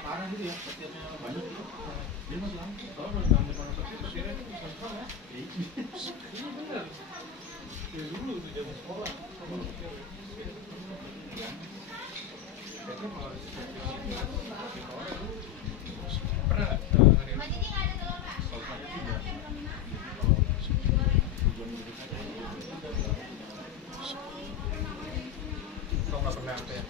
parah gitu ya, setiapnya banyak gitu. Dia masih lampu, kalau udah ngambil panas itu sirnya itu kontrol ya. Ini bener. Dari dulu tuh zaman sekolah. Pernah nggak hari ini? Kalau saya tidak. Kalau nggak pernah apa ya?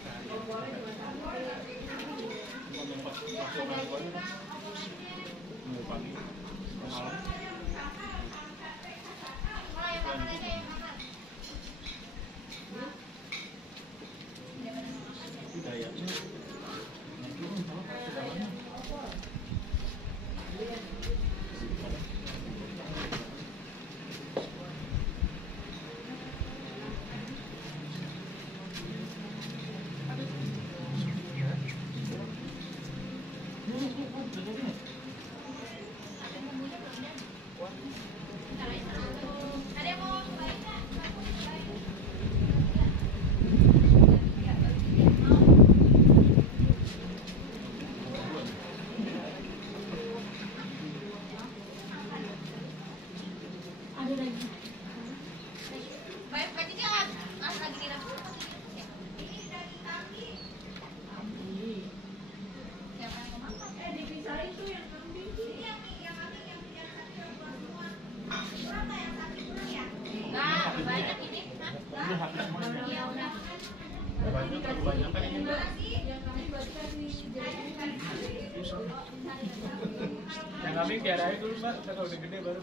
Mau pagi, malam. Budayanya nanti orang tahu segalanya. Yang kambing diarahin dulu mbak, kalau udah gede baru.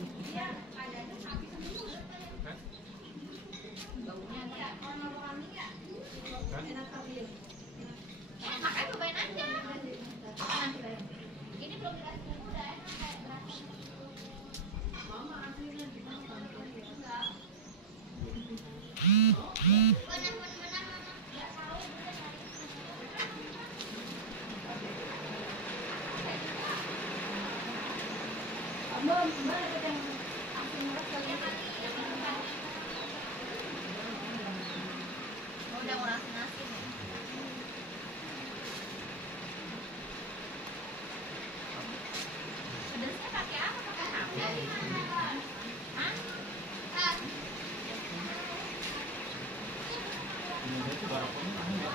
Makanya cobain aja. Ini belum dikasih bumbu udah enak kayak gratis. Mama aslinya di mana? Benar-benar nggak tahu Mbak dapat yang asin murah kalian udah mau asin-asin ya. Pedasnya pakai apa? Pakai sambal? Hah? Ini itu barakonya aneh ya.